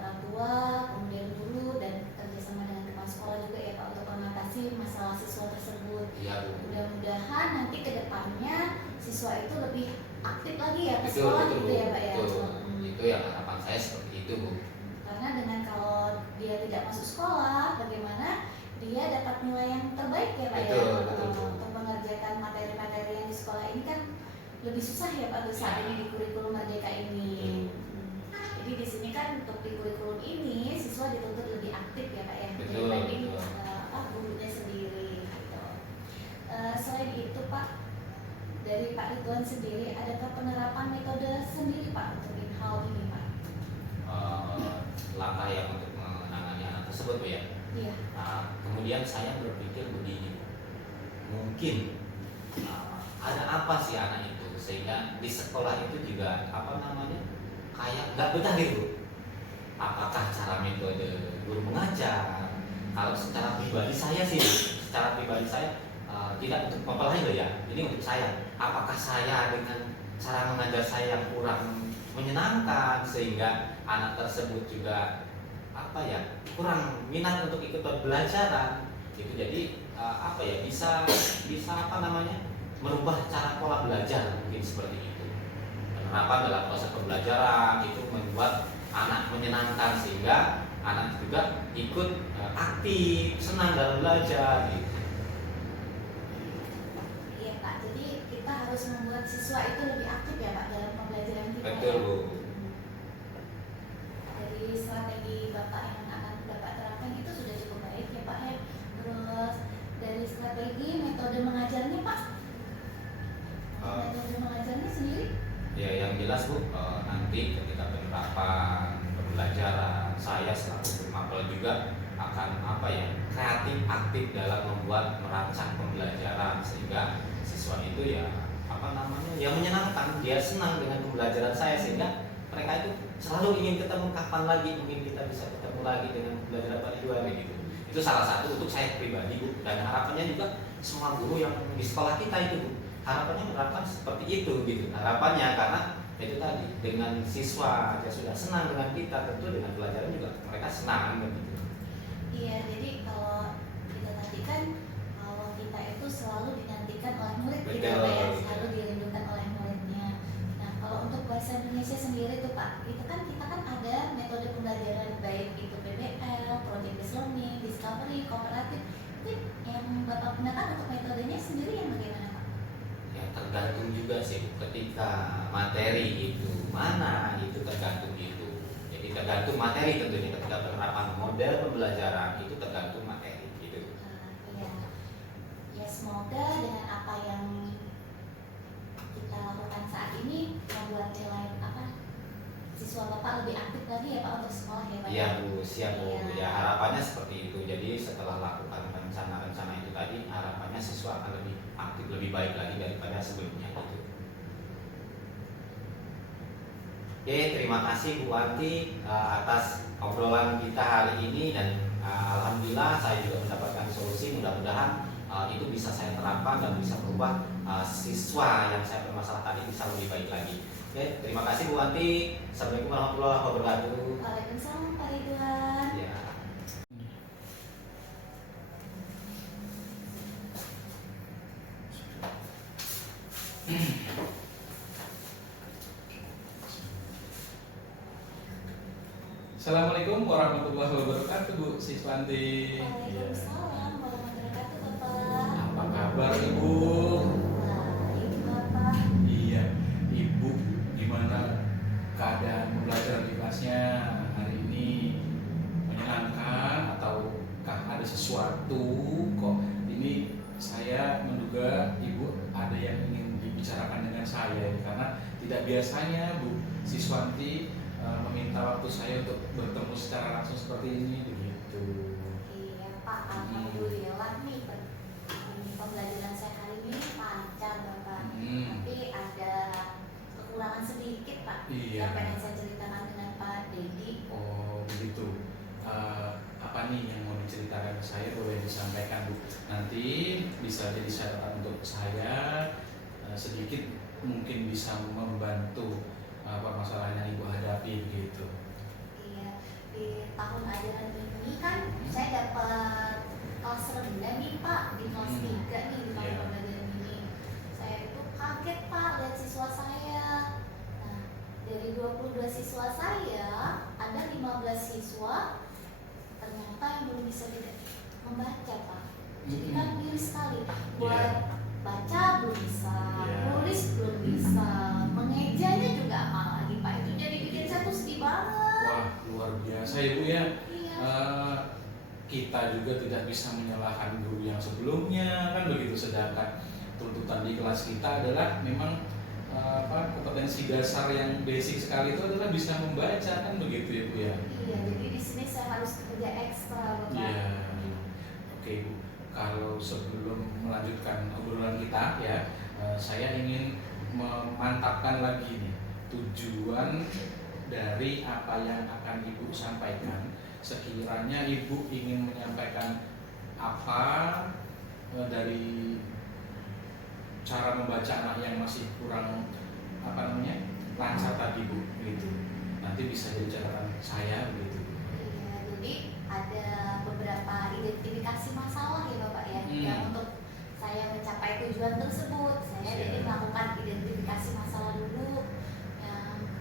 orang tua, kemudian guru dan kerjasama dengan kepala sekolah juga ya Pak untuk mengatasi masalah siswa tersebut. Iya Bu. Mudah-mudahan nanti ke depannya siswa itu lebih aktif lagi ya ke Betul, sekolah betul, gitu Bu. ya Pak ya. Betul. Itu yang harapan saya seperti itu Bu. Karena dengan kalau dia tidak masuk sekolah, bagaimana dia dapat nilai yang terbaik ya Pak Betul, ya. betul, Bu. Untuk mengerjakan materi-materi yang di sekolah ini kan lebih susah ya Pak saat ini di kurikulum Merdeka ini. Jadi di sini kan untuk di kurikulum ini siswa dituntut lebih aktif ya Pak ya Betul, dibanding betul. gurunya sendiri. Gitu. Selain itu Pak, dari Pak Ridwan sendiri adakah penerapan metode sendiri Pak untuk hal ini Pak? Langkah yang untuk menangani anak tersebut Bu ya. Iya. Nah, kemudian saya berpikir begini, mungkin ada apa sih anak itu sehingga di sekolah itu juga kayak nggak betah gitu. Apakah cara metode guru mengajar? Kalau secara pribadi saya sih, tidak untuk mempelai loh ya. Ini untuk saya. Apakah saya dengan cara mengajar saya yang kurang menyenangkan sehingga anak tersebut juga kurang minat untuk ikut pembelajaran gitu. Jadi bisa merubah cara pola belajar mungkin seperti itu. Penerapan dalam proses pembelajaran itu membuat anak menyenangkan sehingga anak juga ikut aktif, senang dalam belajar gitu. Iya Pak, jadi kita harus membuat siswa itu lebih aktif ya Pak dalam pembelajaran kita. Betul ya? Bu. Dari strategi Bapak yang akan Bapak terapkan itu sudah cukup baik ya Pak ya. Terus dari strategi metode mengajarnya Pak, metode mengajarnya sendiri? Ya yang jelas Bu, nanti ketika penerapan pembelajaran saya selaku guru mapel juga akan kreatif aktif dalam membuat merancang pembelajaran sehingga siswa itu menyenangkan, dia senang dengan pembelajaran saya sehingga mereka itu selalu ingin ketemu kapan lagi mungkin kita bisa ketemu lagi dengan pembelajaran Pak Ridwan gitu. Itu salah satu untuk saya pribadi Bu, dan harapannya juga semua guru yang di sekolah kita itu Bu, harapannya menerapkan seperti itu gitu. Harapannya karena itu tadi dengan siswa yang sudah senang dengan kita, tentu dengan pelajaran juga mereka senang begitu. Iya, jadi kalau kita perhatikan kalau kita itu selalu dinantikan oleh murid gitu ya Betul, Pak ya, betul. selalu dirindukan oleh muridnya. Nah kalau untuk bahasa Indonesia sendiri tuh Pak, itu kan kita kan ada metode pembelajaran baik itu PBL, project based learning, discovery, kooperatif. Itu yang Bapak gunakan untuk metodenya sendiri yang bagaimana Pak? Ya tergantung juga sih ketika materi itu mana, itu tergantung itu. Jadi tergantung materi tentunya ketika penerapan model pembelajaran itu tergantung materi gitu. Iya. Ya semoga dengan apa yang kita lakukan saat ini membuat nilai siswa Bapak lebih aktif lagi ya Pak untuk sekolah ya Pak. Iya Bu, siap Bu. Iya. Ya harapannya seperti itu. Jadi setelah lakukan rencana-rencana itu tadi, harapannya siswa akan lebih aktif, lebih baik lagi daripada sebelumnya gitu. Oke, terima kasih Bu Wanti atas obrolan kita hari ini, dan alhamdulillah saya juga mendapatkan solusi. Mudah-mudahan itu bisa saya terapkan dan bisa merubah siswa yang saya permasalahkan ini bisa lebih baik lagi. Oke, terima kasih Bu Wanti. Assalamualaikum warahmatullahi wabarakatuh. Waalaikumsalam Pak Ridwan. Ya. Assalamualaikum warahmatullahi wabarakatuh Bu Siswanti. Waalaikumsalam warahmatullahi wabarakatuh Bapak. Apa kabar Ibu? Baik Bapak. Iya, Ibu gimana keadaan pembelajaran di kelasnya hari ini? Menyenangkan ataukah ada sesuatu kok ini saya menduga Ibu ada yang ingin dibicarakan dengan saya karena tidak biasanya Bu Siswanti meminta waktu saya untuk bertemu secara langsung seperti ini begitu. Iya Pak, alhamdulillah nih pembelajaran saya hari ini lancar Bapak. Tapi ada Bu. Nanti bisa jadi catatan untuk saya, sedikit mungkin bisa membantu permasalahan yang Ibu hadapi begitu. Iya, di tahun ajaran ini kan saya dapat kelas rendah nih Pak, di kelas 3 nih di tahun Iya. pembelajaran ini. Saya itu kaget Pak lihat siswa saya. Nah, dari 22 siswa saya, ada 15 siswa ternyata yang belum bisa tidak membaca Pak. Jadi kan miris sekali. Buat baca belum bisa, Iya. nulis belum bisa, mengejanya juga apalagi Pak. Itu jadi bikin saya tuh sedih banget. Wah, luar biasa Ibu ya. Iya. Kita juga tidak bisa menyalahkan guru yang sebelumnya kan begitu, sedangkan tuntutan di kelas kita adalah memang kompetensi dasar yang basic sekali itu adalah bisa membaca kan begitu ya Bu ya. Iya, jadi di sini saya harus kerja ekstra Bapak. Iya. Oke Bu, kalau sebelum melanjutkan obrolan kita ya, saya ingin memantapkan lagi nih tujuan dari apa yang akan Ibu sampaikan. Sekiranya Ibu ingin menyampaikan apa dari cara membaca anak yang masih kurang lancar tadi Bu, gitu. Nanti bisa jadi catatan saya begitu. Iya, jadi ada beberapa identifikasi masalah ya Bapak ya, yang untuk saya mencapai tujuan tersebut. Saya jadi melakukan identifikasi masalah dulu. Yang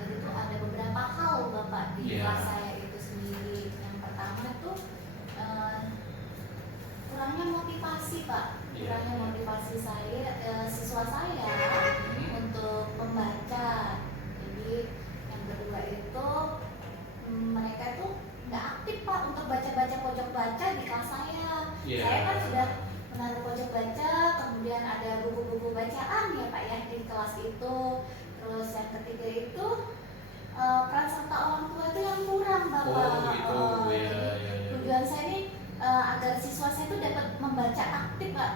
dari itu ada beberapa hal Bapak di kelas saya itu sendiri. Yang pertama tuh kurangnya motivasi Pak, kurangnya motivasi siswa saya untuk membaca. Jadi yang kedua itu mereka itu nggak aktif Pak untuk baca-baca pojok baca di kelas saya. Saya kan sudah menaruh pojok baca, kemudian ada buku-buku bacaan ya Pak ya di kelas itu. Terus yang ketiga itu peran serta orang tua itu yang kurang Bapak. Jadi tujuan saya ini agar siswa saya itu dapat membaca aktif Pak.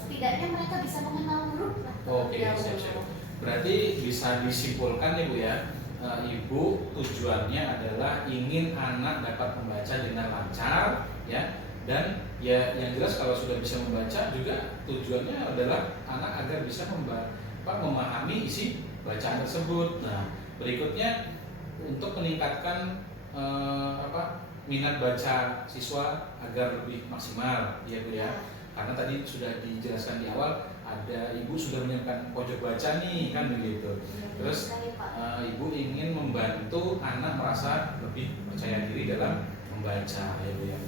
Setidaknya mereka bisa mengenal huruf lah. Oke, siap-siap. Berarti bisa disimpulkan ya Bu ya, Ibu tujuannya adalah ingin anak dapat membaca dengan lancar ya, dan ya yang jelas kalau sudah bisa membaca juga tujuannya adalah anak agar bisa memahami isi bacaan tersebut. Nah, berikutnya untuk meningkatkan minat baca siswa agar lebih maksimal ya Bu ya. Karena tadi sudah dijelaskan di awal, ada Ibu sudah menyiapkan pojok baca nih kan begitu. Terus Ibu ingin membantu anak merasa lebih percaya diri dalam membaca ya Bu ya.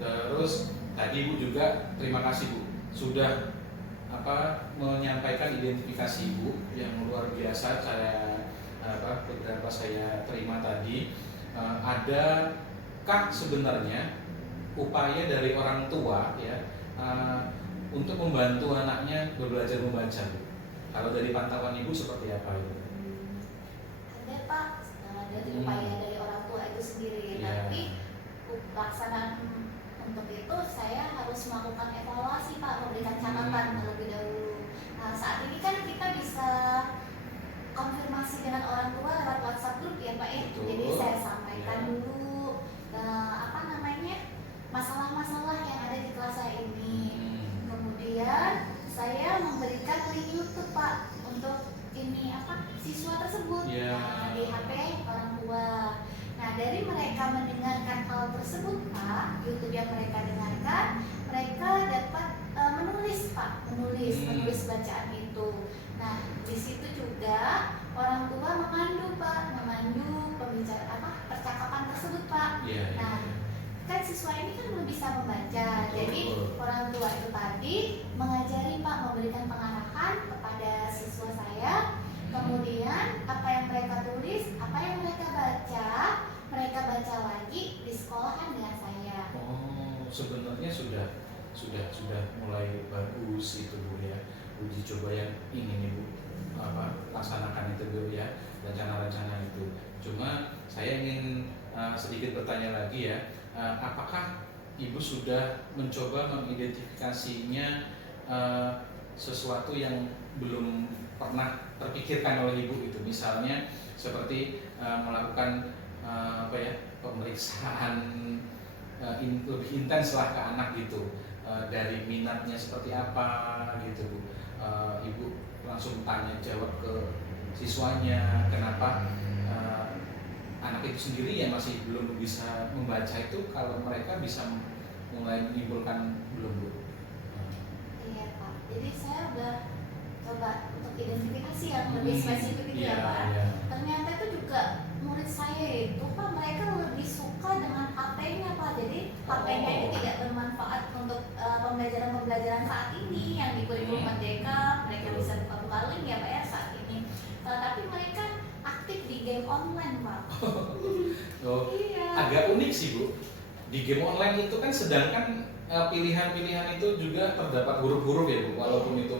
Terus tadi Ibu juga terima kasih Bu sudah menyampaikan identifikasi Ibu yang luar biasa. Beberapa saya terima tadi. Adakah sebenarnya upaya dari orang tua ya untuk membantu anaknya belajar membaca Bu? Kalau dari pantauan Ibu seperti apa itu? Ada Pak, dari upaya dari orang tua itu sendiri. Tapi pelaksanaan untuk itu saya harus melakukan evaluasi Pak, memberikan catatan terlebih dahulu. Nah, saat ini kan kita bisa konfirmasi dengan orang tua lewat WhatsApp group ya Pak ya. Jadi saya sampaikan dulu masalah-masalah yang ada di kelas saya ini. Kemudian saya memberikan link YouTube Pak untuk siswa tersebut di HP orang tua. Nah, dari mereka mendengarkan hal tersebut Pak, YouTube yang mereka dengarkan, mereka dapat menulis Pak, menulis bacaan itu. Nah, di situ juga orang tua memandu percakapan tersebut Pak. Nah, kan siswa ini kan belum bisa membaca, jadi orang tua itu tadi mengajari Pak, memberikan pengarahan kepada siswa saya. Kemudian apa yang mereka tulis, apa yang mereka baca, mereka baca lagi di sekolahan dengan saya. Oh, sebenarnya sudah mulai bagus itu Bu ya, uji coba yang ingin Ibu laksanakan itu Bu ya, rencana-rencana itu. Cuma saya ingin sedikit bertanya lagi ya, apakah Ibu sudah mencoba mengidentifikasinya sesuatu yang belum pernah terpikirkan oleh Ibu itu, misalnya seperti melakukan pemeriksaan lebih intens lah ke anak gitu. Dari minatnya seperti apa gitu Bu. Ibu langsung tanya jawab ke siswanya kenapa anak itu sendiri yang masih belum bisa membaca itu, kalau mereka bisa mulai menimbulkan belum Bu? Iya Pak, jadi saya udah coba untuk identifikasi yang lebih spesifik itu ya Pak. Iya. Ternyata itu juga murid saya itu Pak, mereka lebih suka dengan HP-nya Pak. Jadi HP-nya itu tidak bermanfaat untuk pembelajaran saat ini yang di kurikulum merdeka. Mereka bisa buka-buka link ya Pak ya saat ini. Tapi mereka aktif di game online Pak. Oh, Iya. agak unik sih Bu. Di game online itu kan sedangkan pilihan-pilihan itu juga terdapat huruf-huruf ya Bu, walaupun itu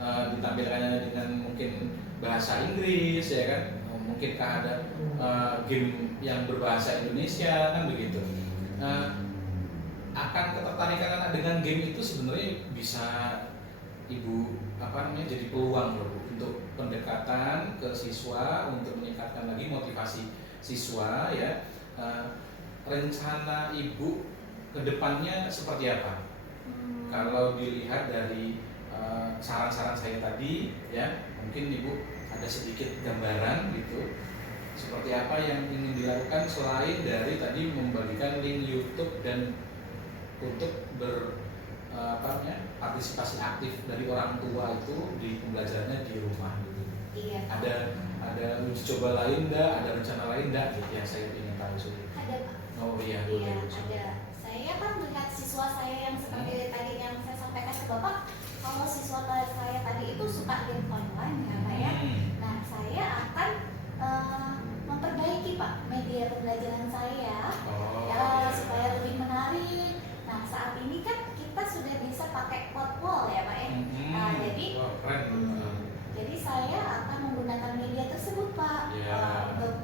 ditampilkannya dengan mungkin bahasa Inggris ya kan, mungkinkah ada game yang berbahasa Indonesia kan begitu. Akan ketertarikan anak dengan game itu sebenarnya bisa Ibu jadi peluang loh Bu, untuk pendekatan ke siswa, untuk meningkatkan lagi motivasi siswa ya. Rencana Ibu ke depannya seperti apa? Kalau dilihat dari saran-saran saya tadi ya, mungkin Ibu ada sedikit gambaran gitu seperti apa yang ingin dilakukan selain dari tadi membagikan link YouTube dan untuk partisipasi aktif dari orang tua itu di pembelajarannya di rumah gitu. Iya. Ada uji coba lain enggak? Ada rencana lain enggak gitu yang saya ingin tahu sih. Ada Pak. Oh iya, Iya, ada. Saya kan melihat siswa saya yang seperti tadi yang saya sampaikan ke Bapak, kalau siswa saya tadi itu suka game online ya Pak ya. Nah, saya akan memperbaiki Pak media pembelajaran saya supaya lebih menarik. Nah, saat ini kan kita sudah bisa pakai wall ya Pak ya. Nah, jadi saya akan menggunakan media tersebut Pak untuk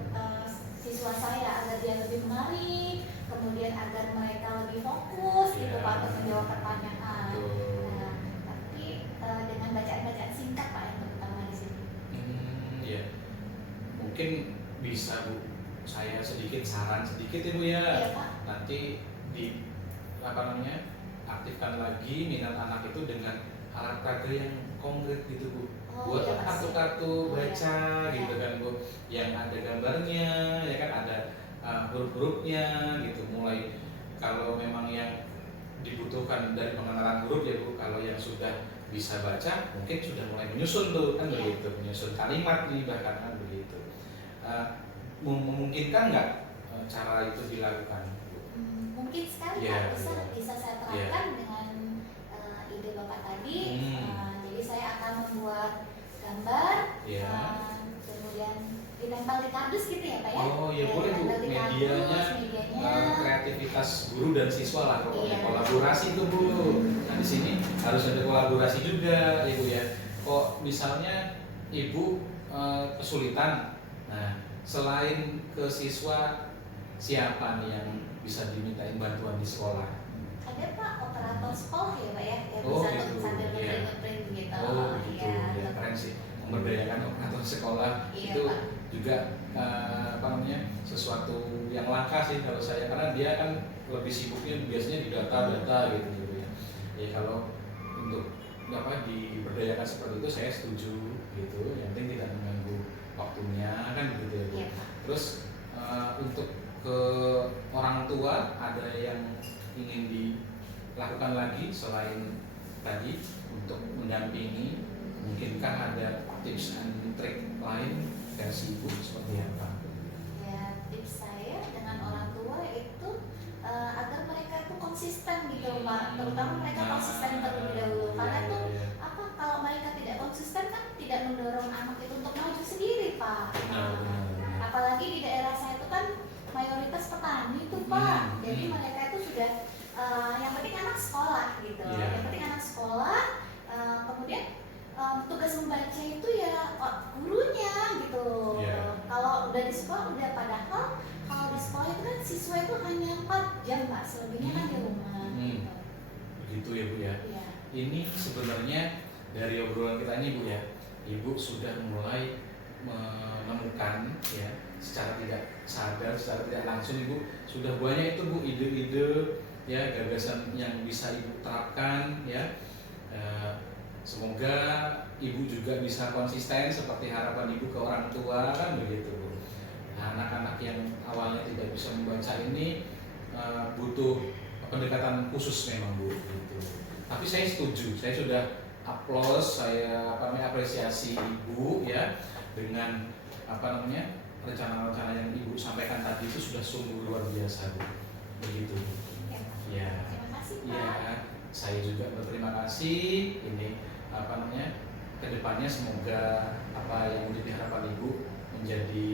siswa saya agar dia lebih menarik, kemudian agar mereka lebih fokus gitu Pak untuk menjawab pertanyaan. Nah, tapi dengan bacaan-bacaan singkat Pak yang terutama di sini. Iya. Mungkin bisa Bu, saya sedikit saran sedikit ya Bu ya. Iya Pak. Nanti aktifkan lagi minat anak itu dengan alat peraga yang konkret gitu Bu. Buat kartu-kartu baca gitu kan Bu, yang ada gambarnya ya kan, ada huruf-hurufnya gitu. Mulai kalau memang yang dibutuhkan dari pengenalan huruf ya Bu, kalau yang sudah bisa baca mungkin sudah mulai menyusun tuh kan begitu, menyusun kalimat nih bahkan kan begitu. Memungkinkan nggak cara itu dilakukan? Mungkin sekali Pak, bisa saya terapkan dengan ide Bapak tadi. Jadi saya akan membuat gambar, kemudian ditempel di kardus gitu ya Pak ya. Oh iya, boleh Bu. Medianya kreativitas guru dan siswa lah pokoknya. Kolaborasi tuh Bu. Nah di sini harus ada kolaborasi juga Ibu ya. Kok misalnya Ibu kesulitan, nah selain ke siswa, siapa nih yang bisa dimintain bantuan di sekolah? Ada Pak, operator sekolah ya Pak ya, yang Oh, bisa gitu. sambil Iya. ngeprint gitu. Oh gitu, ya keren sih. Memberdayakan operator sekolah itu Pak. juga sesuatu yang langka sih kalau saya, karena dia kan lebih sibuknya biasanya di data-data gitu ya. Ya kalau untuk diberdayakan seperti itu saya setuju gitu. Yang penting tidak mengganggu waktunya kan begitu ya Bu. Iya, Pak. Terus untuk ke orang tua ada yang ingin dilakukan lagi selain tadi untuk mendampingi, mungkinkah ada tips and trik lain versi Ibu seperti apa? Ya, tips saya dengan orang tua itu agar mereka itu konsisten gitu Pak, terutama mereka konsisten terlebih dahulu, karena tuh kalau mereka tidak konsisten kan tidak mendorong anak itu untuk maju sendiri Pak. Apalagi di daerah saya itu kan mayoritas petani itu Pak, jadi mereka itu sudah yang penting anak sekolah gitu, yang penting anak sekolah, kemudian tugas membaca itu ya gurunya gitu. Kalau udah di sekolah udah, padahal kalau di sekolah itu kan siswa itu hanya 4 jam Pak, selebihnya kan di rumah. Gitu. Begitu ya Bu ya. Ini sebenarnya dari obrolan kita ini Bu ya, Ibu sudah mulai menemukan ya secara tidak sadar, secara tidak langsung Ibu sudah banyak itu Bu ide-ide ya, gagasan yang bisa Ibu terapkan ya. Semoga Ibu juga bisa konsisten seperti harapan Ibu ke orang tua kan begitu Bu. Nah, anak-anak yang awalnya tidak bisa membaca ini butuh pendekatan khusus memang Bu gitu. Tapi saya setuju, saya sudah aplaus, saya apresiasi Ibu ya dengan rencana-rencana yang Ibu sampaikan tadi itu sudah sungguh luar biasa Bu. Begitu. Ya. Terima kasih Pak. Ya, saya juga berterima kasih. Ini kedepannya semoga apa yang menjadi harapan Ibu menjadi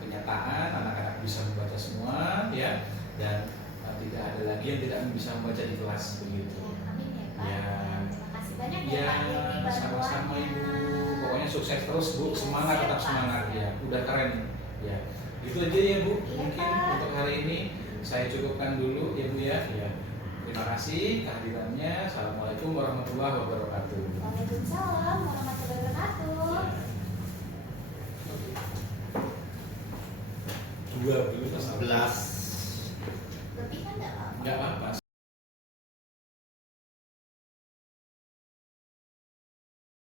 kenyataan, anak-anak bisa membaca semua ya, dan tidak ada lagi yang tidak bisa membaca di kelas begitu. Amin ya Pak. Ya. Terima kasih banyak ya Ya, Pak Yeti sama-sama Ibu. bantuannya. Pokoknya sukses terus Bu, semangat, tetap Siap, Pak. semangat ya. Udah keren ya. Itu aja ya Bu. Iya, Mungkin Pak. untuk hari ini saya cukupkan dulu ya Bu ya. Ya. Terima kasih kehadirannya. Assalamualaikum warahmatullahi wabarakatuh. Waalaikumsalam warahmatullahi wabarakatuh. Dua belum 11. Lebih kan nggak apa-apa? Nggak apa-apa.